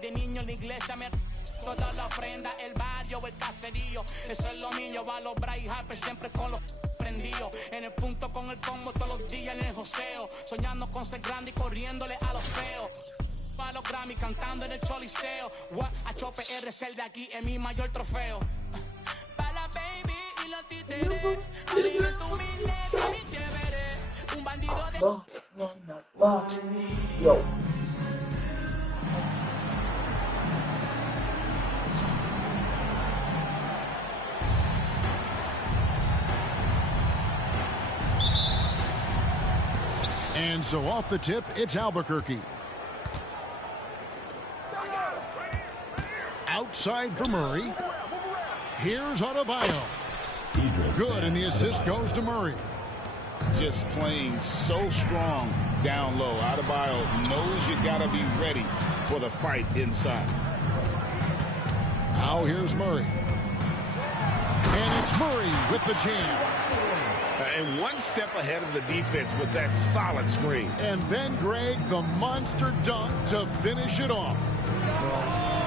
De niño en la iglesia me toda la ofrenda, el barrio, el caserío. Eso es lo mío, va a los Bryce Harper siempre con los prendidos. En el punto con el combo todos los días en el joseo. Soñando con ser grande y corriéndole a los feos. A los Grammy cantando en el Choliseo. A Chope R es el de aquí, es mi mayor trofeo. Para la baby y los títeres. Arriba tu mileta, mi chévere. Un bandido de... Yo. And so off the tip, it's Albuquerque. Outside for Murray. Here's Adebayo. Good, and the assist goes to Murray. Just playing so strong down low. Adebayo knows you got to be ready for the fight inside. Now here's Murray. And it's Murray with the jam. And one step ahead of the defense with that solid screen. And then, Greg, the monster dunk to finish it off.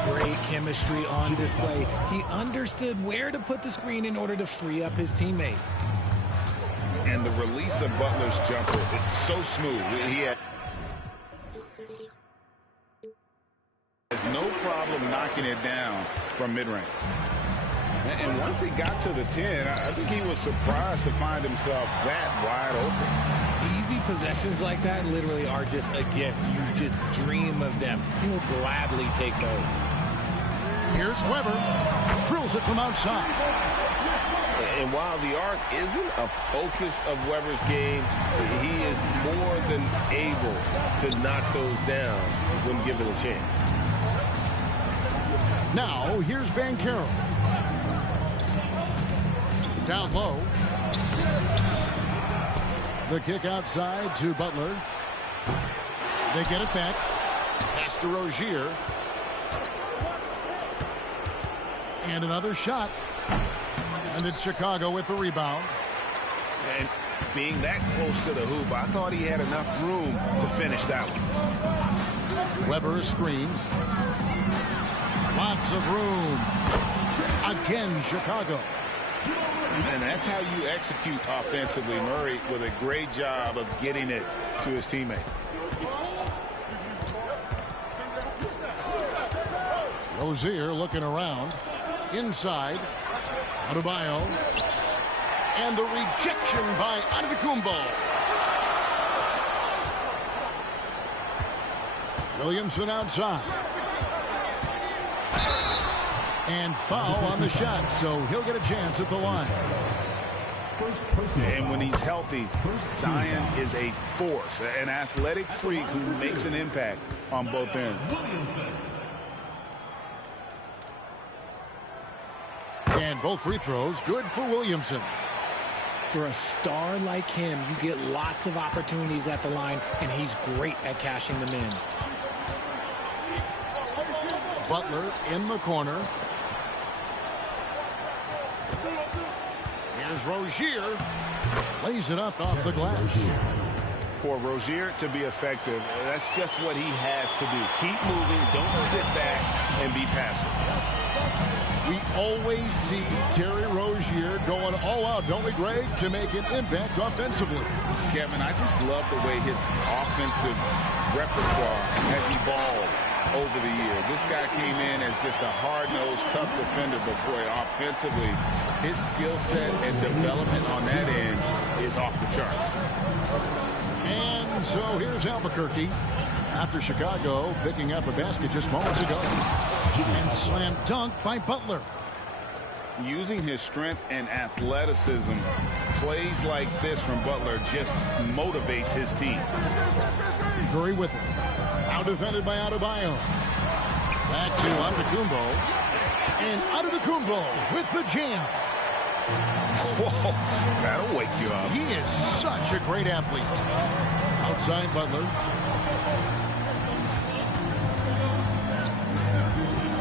Great chemistry on display. He understood where to put the screen in order to free up his teammate. And the release of Butler's jumper, it's so smooth. He has no problem knocking it down from mid-range. And once he got to the 10, I think he was surprised to find himself that wide open. Easy possessions like that literally are just a gift. You just dream of them. He'll gladly take those. Here's Weber. Drills it from outside. And while the arc isn't a focus of Weber's game, he is more than able to knock those down when given a chance. Now, here's Banchero. Down low. The kick outside to Butler. They get it back. Pass to Rozier. And another shot. And it's Chicago with the rebound. And being that close to the hoop, I thought he had enough room to finish that one. Weber a screen. Lots of room. Again, Chicago. And that's how you execute offensively. Murray with a great job of getting it to his teammate. Rozier looking around. Inside. Adebayo. And the rejection by Antetokounmpo. Williamson outside. And foul on the shot, so he'll get a chance at the line. And when he's healthy, Zion is a force, an athletic freak who makes an impact on both ends. And both free throws good for Williamson. For a star like him, you get lots of opportunities at the line, and he's great at cashing them in. Butler in the corner. Here's Rozier. Lays it up off the glass. For Rozier to be effective, that's just what he has to do. Keep moving, don't sit back and be passive. We always see Terry Rozier going all out, don't we, Greg, to make an impact offensively. Kevin, I just love the way his offensive repertoire has evolved over the years. This guy came in as just a hard-nosed, tough defender, but boy, offensively, his skill set and development on that end is off the charts. And so here's Albuquerque after Chicago picking up a basket just moments ago. And slam dunk by Butler. Using his strength and athleticism, plays like this from Butler just motivates his team. Curry with it. Now defended by Adebayo. Back to Antetokounmpo. And Antetokounmpo with the jam. Whoa, that'll wake you up. He is such a great athlete. Outside Butler.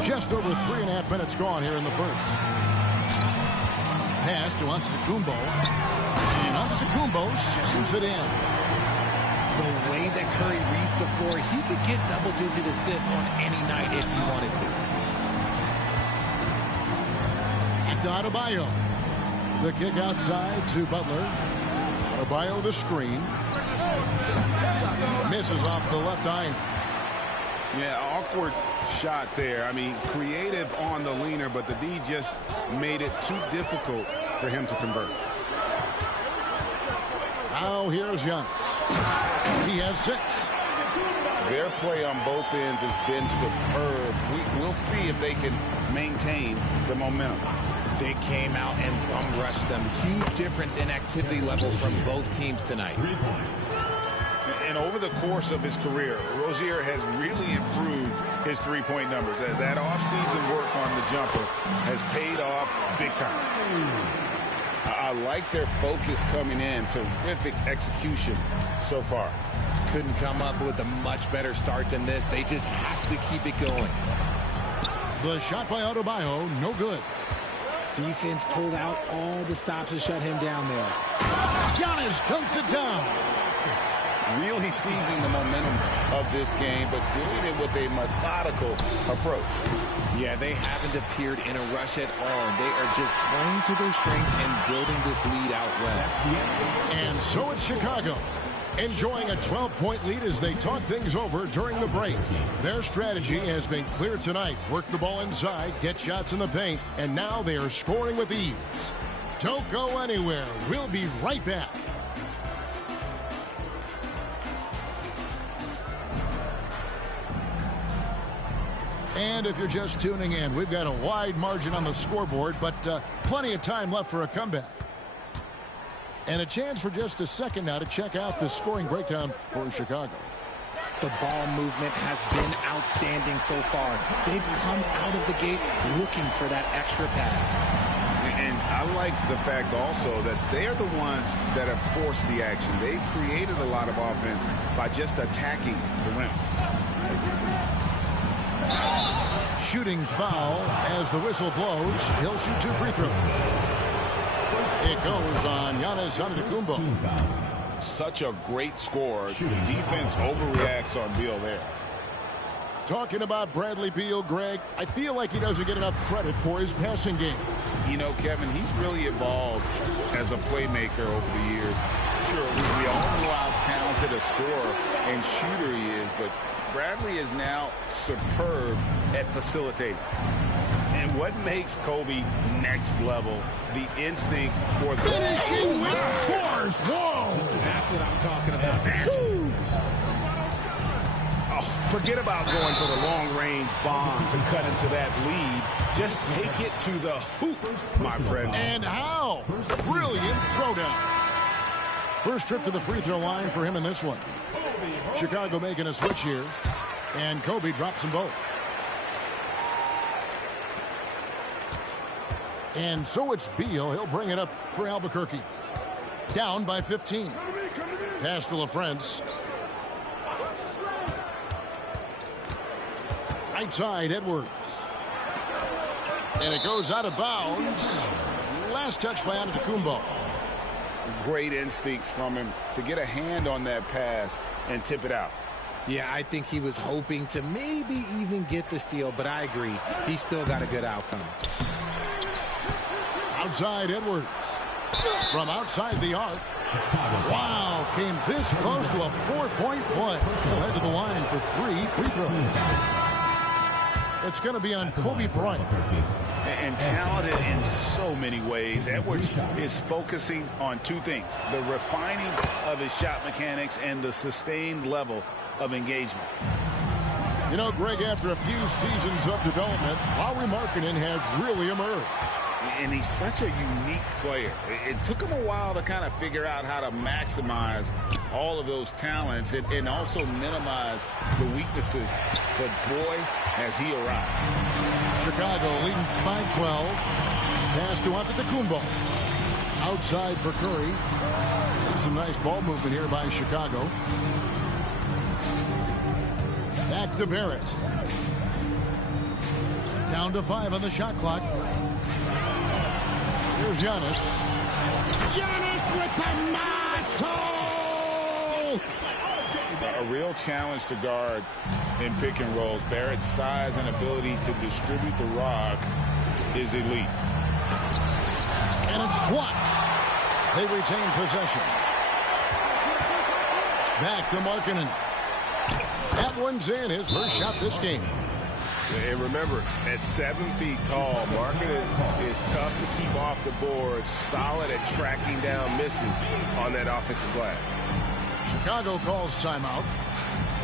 Just over 3.5 minutes gone here in the first. Pass to Antetokounmpo. And Antetokounmpo slams it in. The way that Curry reads the floor, he could get double-digit assists on any night if he wanted to. And Adebayo. The kick outside to Butler. Adebayo the screen. Misses off the left eye. Yeah, awkward shot there. I mean, creative on the leaner, but the D just made it too difficult for him to convert. Now here's Giannis. He has 6. Their play on both ends has been superb. We'll see if they can maintain the momentum. They came out and bum rushed them. Huge difference in activity level from both teams tonight. 3 points. And over the course of his career, Rozier has really improved his three-point numbers. That off-season work on the jumper has paid off big time. I like their focus coming in. Terrific execution so far. Couldn't come up with a much better start than this. They just have to keep it going. The shot by Adebayo, no good. Defense pulled out all the stops to shut him down there. Giannis dunks it down. Really seizing the momentum of this game, but doing it with a methodical approach. Yeah, they haven't appeared in a rush at all. They are just playing to their strengths and building this lead out well. And so it's Chicago, enjoying a 12-point lead as they talk things over during the break. Their strategy has been clear tonight. Work the ball inside, get shots in the paint, and now they are scoring with ease. Don't go anywhere. We'll be right back. And if you're just tuning in, we've got a wide margin on the scoreboard, but plenty of time left for a comeback. And a chance for just a second now to check out the scoring breakdown for Chicago. The ball movement has been outstanding so far. They've come out of the gate looking for that extra pass. And I like the fact also that they're the ones that have forced the action. They've created a lot of offense by just attacking the rim. Shooting foul as the whistle blows. He'll shoot 2 free throws. It goes on Giannis Antetokounmpo. Such a great score. Defense overreacts on Beal there. Talking about Bradley Beal, Greg, I feel like he doesn't get enough credit for his passing game. You know, Kevin, he's really evolved as a playmaker over the years. Sure, we all know how talented a scorer and shooter he is, but Bradley is now superb at facilitating. And what makes Kobe next level, the instinct for the finishing with force. Whoa! That's what I'm talking about. Oh, forget about going for the long-range bomb to cut into that lead. Just take it to the hoop, my friend. And how? Brilliant throwdown. First trip to the free throw line for him in this one. Chicago making a switch here. And Kobe drops them both. And so it's Beal. He'll bring it up for Albuquerque. Down by 15. Pass to LaFrance. Right side, Edwards. And it goes out of bounds. Last touch by Antetokounmpo. Great instincts from him to get a hand on that pass and tip it out. Yeah, I think he was hoping to maybe even get the steal, but I agree. He's still got a good outcome. Outside Edwards. From outside the arc. Wow, came this close to a 4-point play. He'll head to the line for 3 free throws. It's going to be on Kobe Bryant. And talented in so many ways. Edwards is focusing on 2 things. The refining of his shot mechanics and the sustained level of engagement. You know, Greg, after a few seasons of development, Lauri Markkanen has really emerged. And he's such a unique player. It took him a while to kind of figure out how to maximize all of those talents and also minimize the weaknesses. But boy, has he arrived. Chicago leading by 12. Pass to Antetokounmpo. Outside for Curry. Some nice ball movement here by Chicago. Back to Barrett. Down to 5 on the shot clock. Here's Giannis. Giannis with the muscle! A real challenge to guard in pick and rolls. Barrett's size and ability to distribute the rock is elite. And it's blocked. They retain possession. Back to Markkanen. That one's in, his first shot this game. And remember, at 7 feet tall, Markkanen is tough to keep off the board, solid at tracking down misses on that offensive glass. Chicago calls timeout.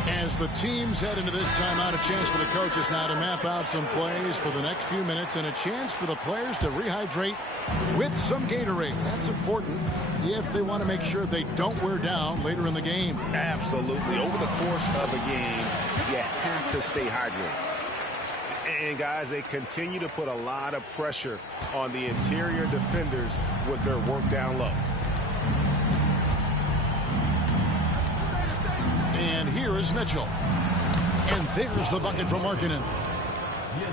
As the teams head into this timeout, a chance for the coaches now to map out some plays for the next few minutes and a chance for the players to rehydrate with some Gatorade. That's important if they want to make sure they don't wear down later in the game. Absolutely. Over the course of a game, you have to stay hydrated. And, guys, they continue to put a lot of pressure on the interior defenders with their work down low. And here is Mitchell. And there's the bucket from Markkanen.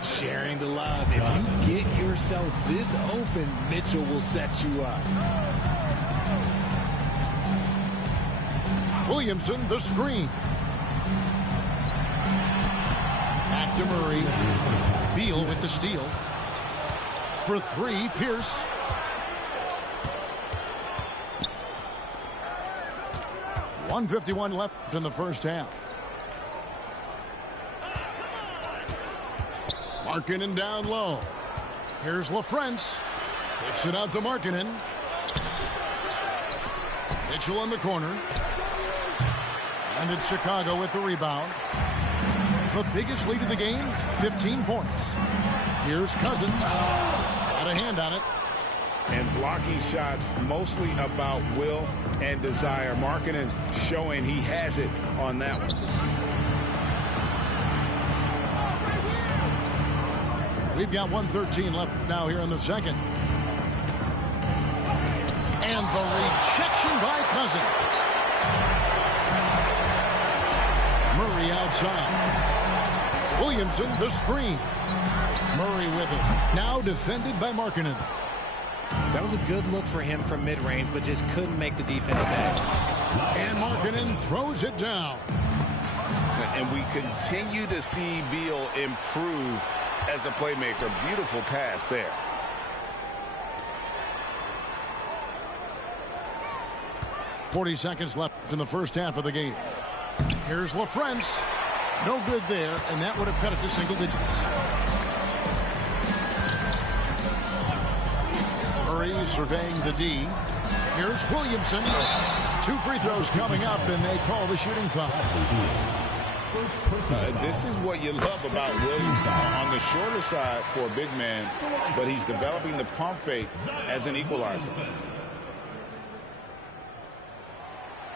Sharing the love. If you get yourself this open, Mitchell will set you up. Williamson, the screen. Back to Murray. Beal with the steal. For three, Pierce. .151 left in the first half. Markkanen down low. Here's LaFrance. Kicks it out to Markkanen. Mitchell in the corner. And it's Chicago with the rebound. The biggest lead of the game, 15 points. Here's Cousins. Got a hand on it. And blocking shots mostly about will and desire. Markkanen showing he has it on that one. We've got 1:13 left now here in the second. And the rejection by Cousins. Murray outside. Williamson the screen. Murray with it. Now defended by Markkanen. That was a good look for him from mid-range, but just couldn't make the defense pay. And Markkanen throws it down. And we continue to see Beal improve as a playmaker. Beautiful pass there. .40 seconds left in the first half of the game. Here's LaFrance. No good there, and that would have cut it to single digits. Murray surveying the D. Here's Williamson. 2 free throws coming up, and they call the shooting foul. This is what you love about Williamson. On the shorter side for a big man, but he's developing the pump fake as an equalizer.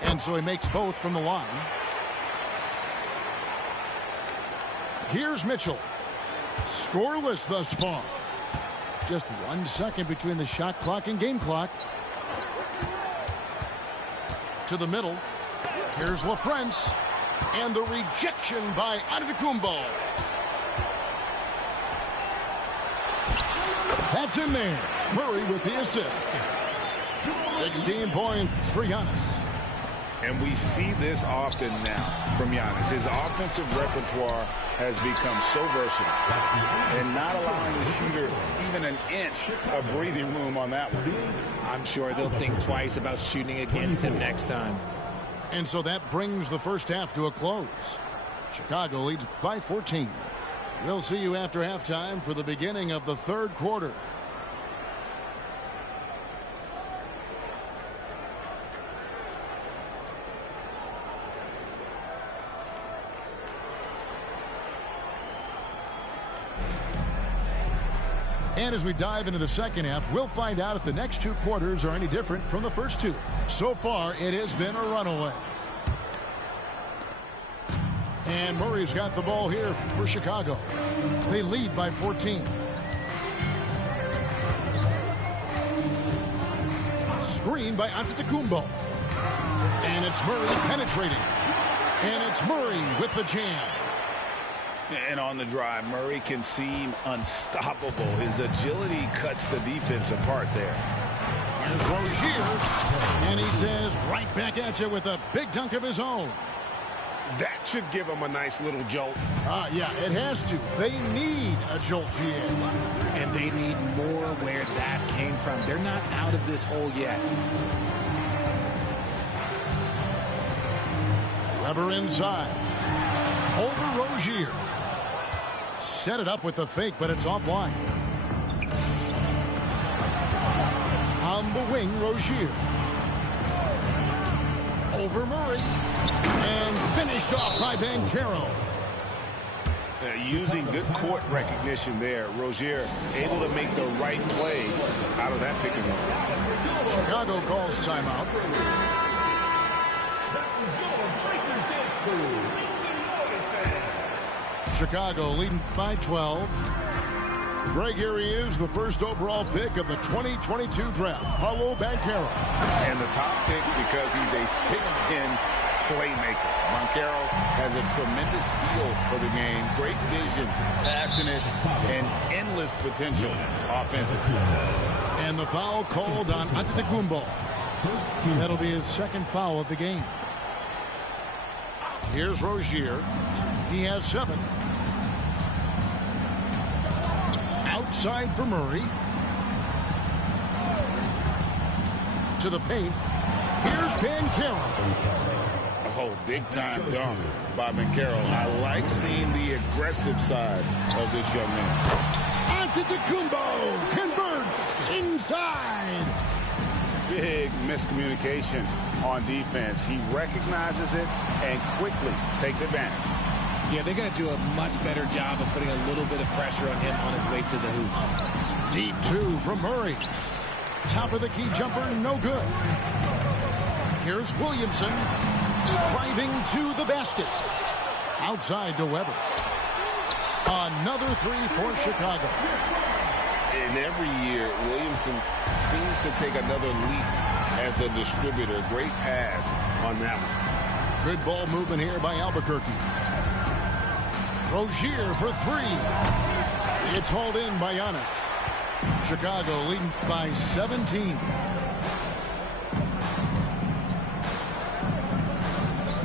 And so he makes both from the line. Here's Mitchell. Scoreless thus far. Just 1 second between the shot clock and game clock. To the middle. Here's LaFrance. And the rejection by Antetokounmpo. That's in there. Murray with the assist. 16 points for Giannis. And we see this often now from Giannis. His offensive repertoire has become so versatile. And not allowing the shooter even an inch of breathing room on that one. I'm sure they'll think twice about shooting against him next time. And so that brings the first half to a close. Chicago leads by 14. We'll see you after halftime for the beginning of the third quarter. And as we dive into the second half, we'll find out if the next 2 quarters are any different from the first 2. So far, it has been a runaway. And Murray's got the ball here for Chicago. They lead by 14. Screen by Antetokounmpo. And it's Murray penetrating. And it's Murray with the jam. And on the drive, Murray can seem unstoppable. His agility cuts the defense apart there. Here's Rozier. And he says, right back at you with a big dunk of his own. That should give them a nice little jolt. Yeah, it has to. They need a jolt, GM. And they need more where that came from. They're not out of this hole yet. Weber inside. Over Rozier. Set it up with the fake, but it's offline. On the wing, Rozier. Over Murray. And finished off by Banchero. Using good court recognition there. Rozier able to make the right play out of that pick and roll. Chicago calls timeout. Chicago leading by 12. Greg, here he is, the first overall pick of the 2022 draft, Paolo Banchero. And the top pick because he's a 6'10 playmaker. Banchero has a tremendous feel for the game, great vision, passionate, and endless potential offensively. And the foul called on Antetokounmpo. That'll be his second foul of the game. Here's Rozier. He has 7. Outside for Murray. To the paint. Here's Banchero. Oh, big-time dunk by Banchero. I like seeing the aggressive side of this young man. Antetokounmpo converts inside. Big miscommunication on defense. He recognizes it and quickly takes advantage. Yeah, they're going to do a much better job of putting a little bit of pressure on him on his way to the hoop. Deep 2 from Murray. Top of the key jumper, no good. Here's Williamson. Driving to the basket. Outside to Weber. Another 3 for Chicago. And every year, Williamson seems to take another leap as a distributor. Great pass on that one. Good ball movement here by Albuquerque. Rozier for 3. It's hauled in by Giannis. Chicago leading by 17.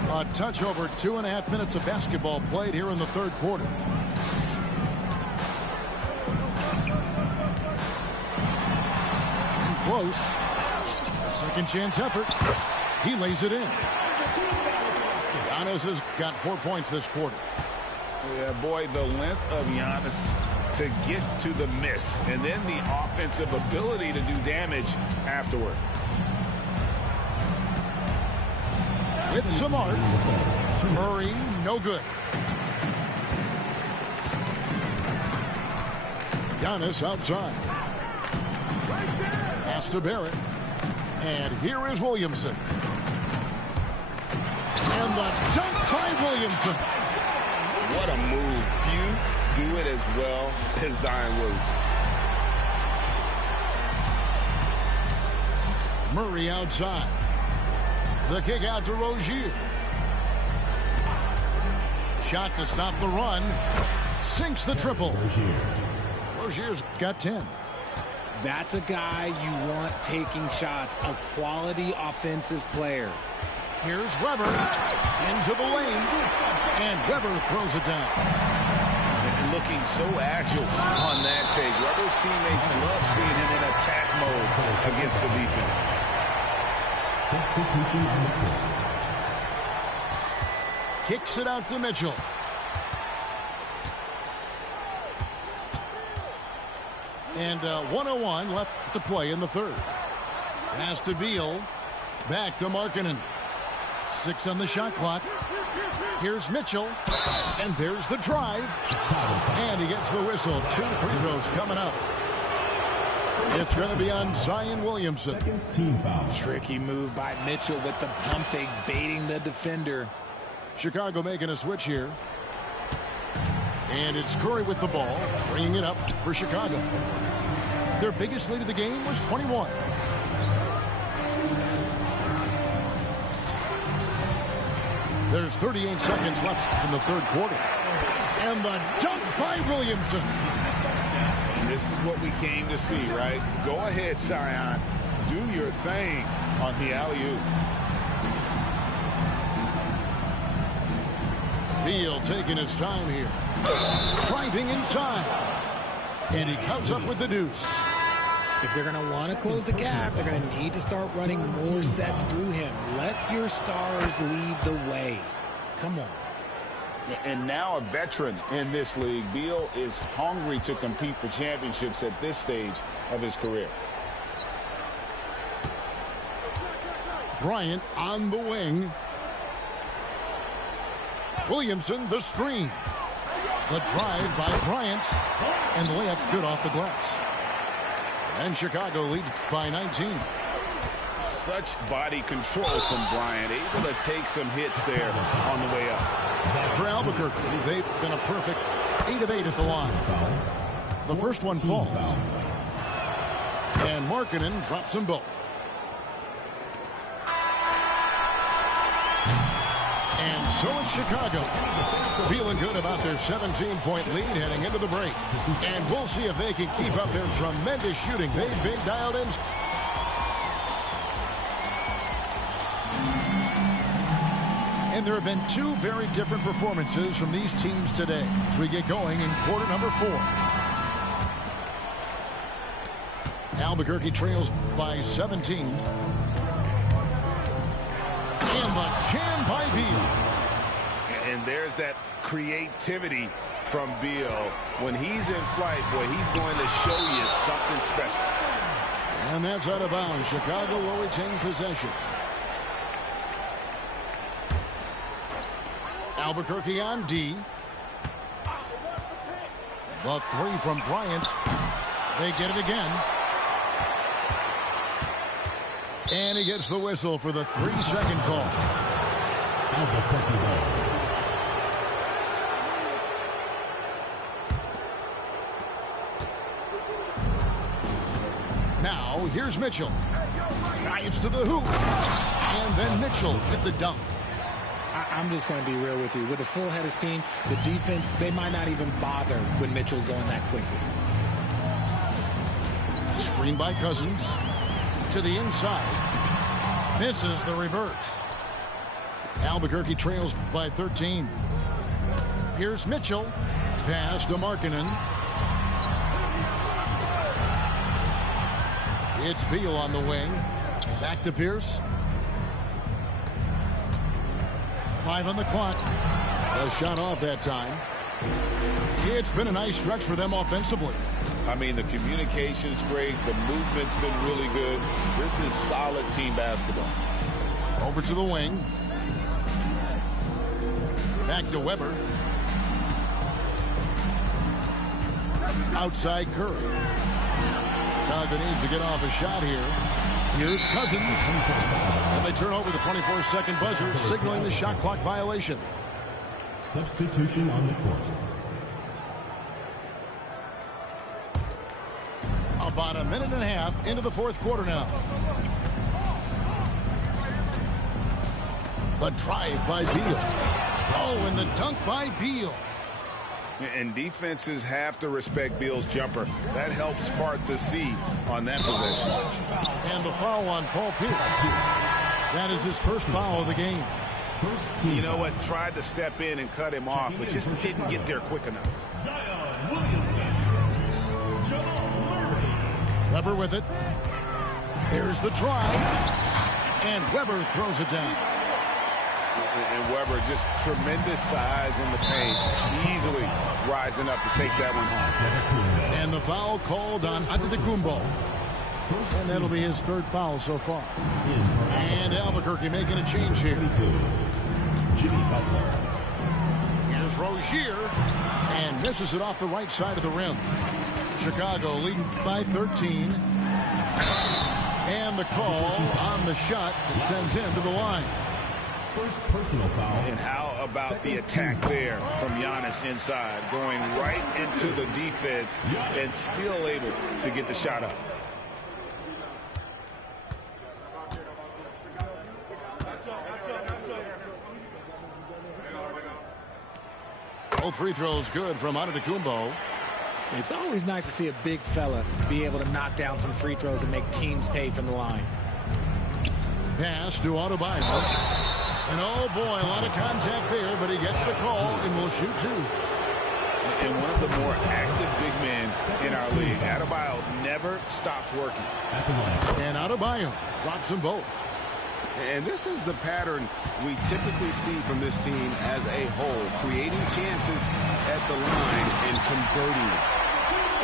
A touch over 2.5 minutes of basketball played here in the third quarter. And close. A second chance effort. He lays it in. Giannis has got 4 points this quarter. Yeah, boy, the length of Giannis to get to the miss and then the offensive ability to do damage afterward. With some art. Murray, no good. Giannis outside. Pass to Barrett. And here is Williamson. And the dunk by Williamson. What a move. Few do it as well as Zion Williamson. Murray outside. The kick out to Rozier. Shot to stop the run. Sinks the triple. Rozier's got 10. That's a guy you want taking shots. A quality offensive player. Here's Weber. Into the lane. And Weber throws it down. And looking so agile on that take. Weber's teammates love seeing him in attack mode against the defense. Substitution on the court. Kicks it out to Mitchell. And 1:01 left to play in the third. Pass to Beal. Back to Markkanen. 6 on the shot clock. Here's Mitchell. And there's the drive. And he gets the whistle. 2 free throws coming up. It's going to be on Zion Williamson. Team foul. Tricky move by Mitchell with the pump fake, baiting the defender. Chicago making a switch here. And it's Curry with the ball, bringing it up for Chicago. Their biggest lead of the game was 21. There's 38 seconds left in the third quarter. And the dunk by Williamson. And this is what we came to see, right? Go ahead, Zion. Do your thing on the alley-oop. Beal taking his time here. Driving inside. And he comes up with the deuce. If they're going to want to close the gap, they're going to need to start running more sets through him. Let your stars lead the way. Come on. And now a veteran in this league, Beal is hungry to compete for championships at this stage of his career. Bryant on the wing. Williamson, the screen. The drive by Bryant. And the layup's good off the glass. And Chicago leads by 19. Such body control from Bryant, able to take some hits there on the way up. For Albuquerque, they've been a perfect 8 of 8 at the line. The first one falls. And Markkanen drops them both. And so it's Chicago, feeling good about their 17-point lead heading into the break. And we'll see if they can keep up their tremendous shooting. They've been dialed in. And there have been two very different performances from these teams today as we get going in quarter number 4. Albuquerque trails by 17. And the jam by Beal. And there's that creativity from Beal. When he's in flight, boy, he's going to show you something special. And that's out of bounds. Chicago will retain possession. Albuquerque on D. The 3 from Bryant. They get it again. And he gets the whistle for the 3-second call. Now, here's Mitchell. Drives to the hoop. And then Mitchell with the dunk. I'm just going to be real with you. With a full head of steam, the defense, they might not even bother when Mitchell's going that quickly. Screen by Cousins. To the inside. Misses the reverse. Albuquerque trails by 13. Here's Mitchell. Pass to Markkanen. It's Beal on the wing. Back to Pierce. 5 on the clock. The shot off that time. It's been a nice stretch for them offensively. I mean, the communication's great. The movement's been really good. This is solid team basketball. Over to the wing. Back to Weber. Outside Curry. Chicago needs to get off a shot here. Here's Cousins. And they turn over the 24-second buzzer, signaling the shot clock violation. Substitution on the court. About a minute and a half into the fourth quarter now. The drive by Beal. Oh, and the dunk by Beal. And defenses have to respect Beal's jumper. That helps part the sea on that possession. And the foul on Paul Pierce. That is his first foul of the game. You know what? Tried to step in and cut him off, but just didn't get there quick enough. Zion Williamson. Jamal Murray. Weber with it. There's the drive. And Weber throws it down. And Weber, just tremendous size in the paint, easily rising up to take that one home. And the foul called on Antetokounmpo. And that'll be his third foul so far. And Albuquerque making a change here. Here's Rozier. And misses it off the right side of the rim. Chicago leading by 13. And the call on the shot that sends him to the line. First personal foul. And how about the attack there from Giannis inside, going right into the defense and still able to get the shot up. Both free throws good from Antetokounmpo. It's always nice to see a big fella be able to knock down some free throws and make teams pay from the line. Pass to Adebayo. And oh boy, a lot of contact there, but he gets the call and will shoot two. And one of the more active big men in our league. Adebayo never stops working. And Adebayo drops them both. And this is the pattern we typically see from this team as a whole, creating chances at the line and converting it.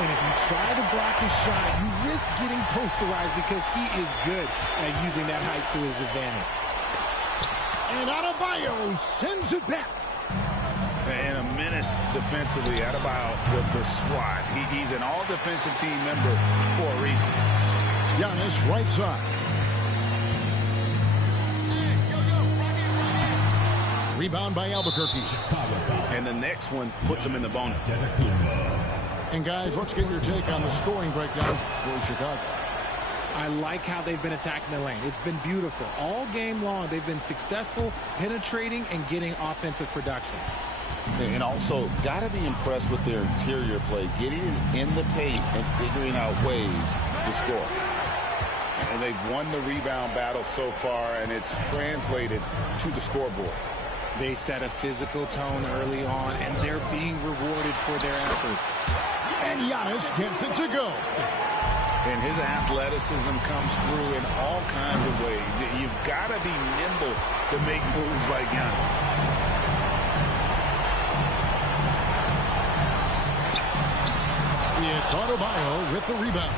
And if you try to block his shot, you risk getting posterized because he is good at using that height to his advantage. And Adebayo sends it back. And a menace defensively. Adebayo with the swat. He's an all-defensive team member for a reason. Giannis right side. Rebound by Albuquerque. And the next one puts him in the bonus. And guys, let's get your take on the scoring breakdown for Chicago. I like how they've been attacking the lane. It's been beautiful. All game long, they've been successful penetrating and getting offensive production. And also, got to be impressed with their interior play, getting in the paint and figuring out ways to score. And they've won the rebound battle so far, and it's translated to the scoreboard. They set a physical tone early on, and they're being rewarded for their efforts. And Giannis gets it to go. And his athleticism comes through in all kinds of ways. You've got to be nimble to make moves like Giannis. It's Adebayo with the rebound.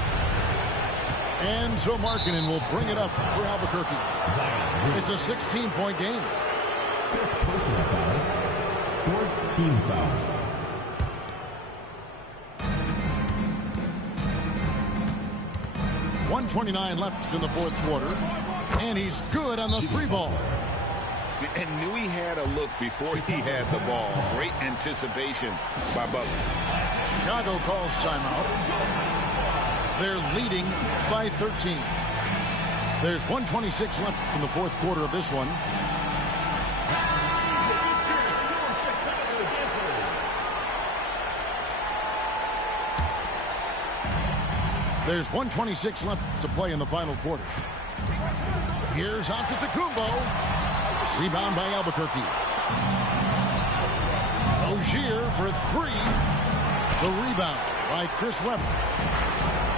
And so Markkanen will bring it up for Albuquerque. It's a 16-point game. Personal foul. Fourth team foul. .129 left in the fourth quarter. And he's good on the three ball. And knew he had a look before he had the ball. Great anticipation by Butler. Chicago calls timeout. They're leading by 13. There's 126 left in the fourth quarter of this one. There's 126 left to play in the final quarter. Here's Antetokounmpo. Rebound by Albuquerque. Rozier for three. The rebound by Chris Webber.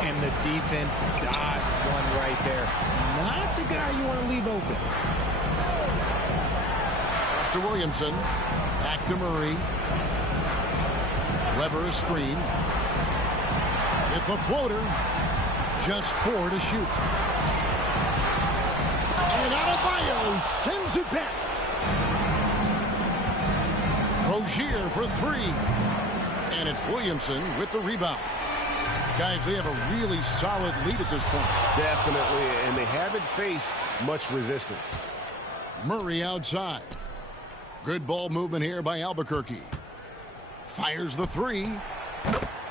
And the defense dodged one right there. Not the guy you want to leave open. To Williamson. Back to Murray. Webber a screen. With the floater. Just 4 to shoot. And Adebayo sends it back. Rozier for three. And it's Williamson with the rebound. Guys, they have a really solid lead at this point. Definitely, and they haven't faced much resistance. Murray outside. Good ball movement here by Albuquerque. Fires the three.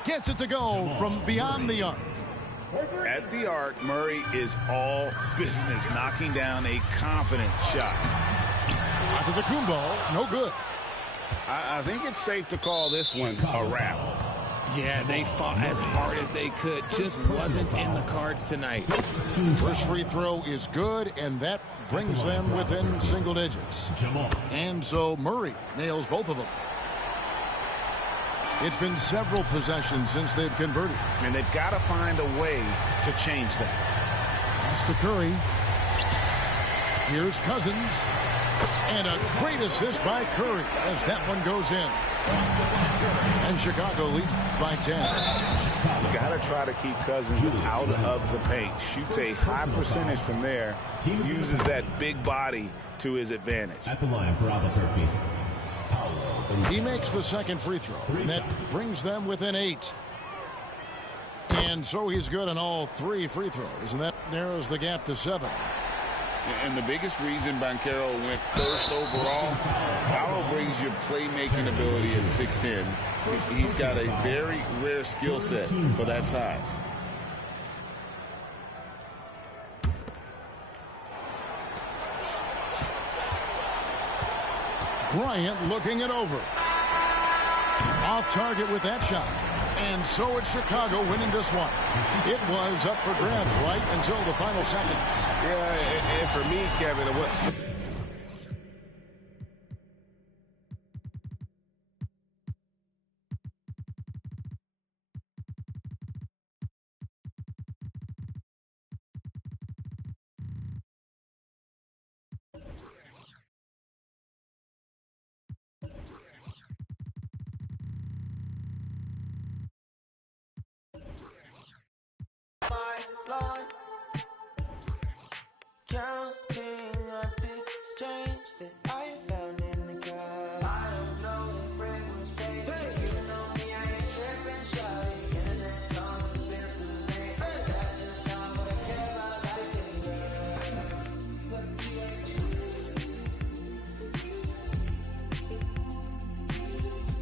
Gets it to go from beyond the arc. At the arc, Murray is all business, knocking down a confident shot. Antetokounmpo, no good. I think it's safe to call this one a wrap. Yeah, they fought as hard as they could. Just wasn't in the cards tonight. First free throw is good, and that brings them within single digits. And so Murray nails both of them. It's been several possessions since they've converted. And they've got to find a way to change that. Pass to Curry. Here's Cousins. And a great assist by Curry as that one goes in. And Chicago leads by 10. You got to try to keep Cousins out of the paint. Shoots a high percentage from there. Uses that big body to his advantage. At the line for Albuquerque. He makes the second free throw, and that brings them within 8. And so he's good on all 3 free throws, and that narrows the gap to 7. And the biggest reason Banchero went first overall, Paolo brings you playmaking ability at 6'10". He's got a very rare skill set for that size. Bryant looking it over. Off target with that shot. And so it's Chicago winning this one. It was up for grabs right until the final seconds. Yeah, and for me, Kevin, Lord. Counting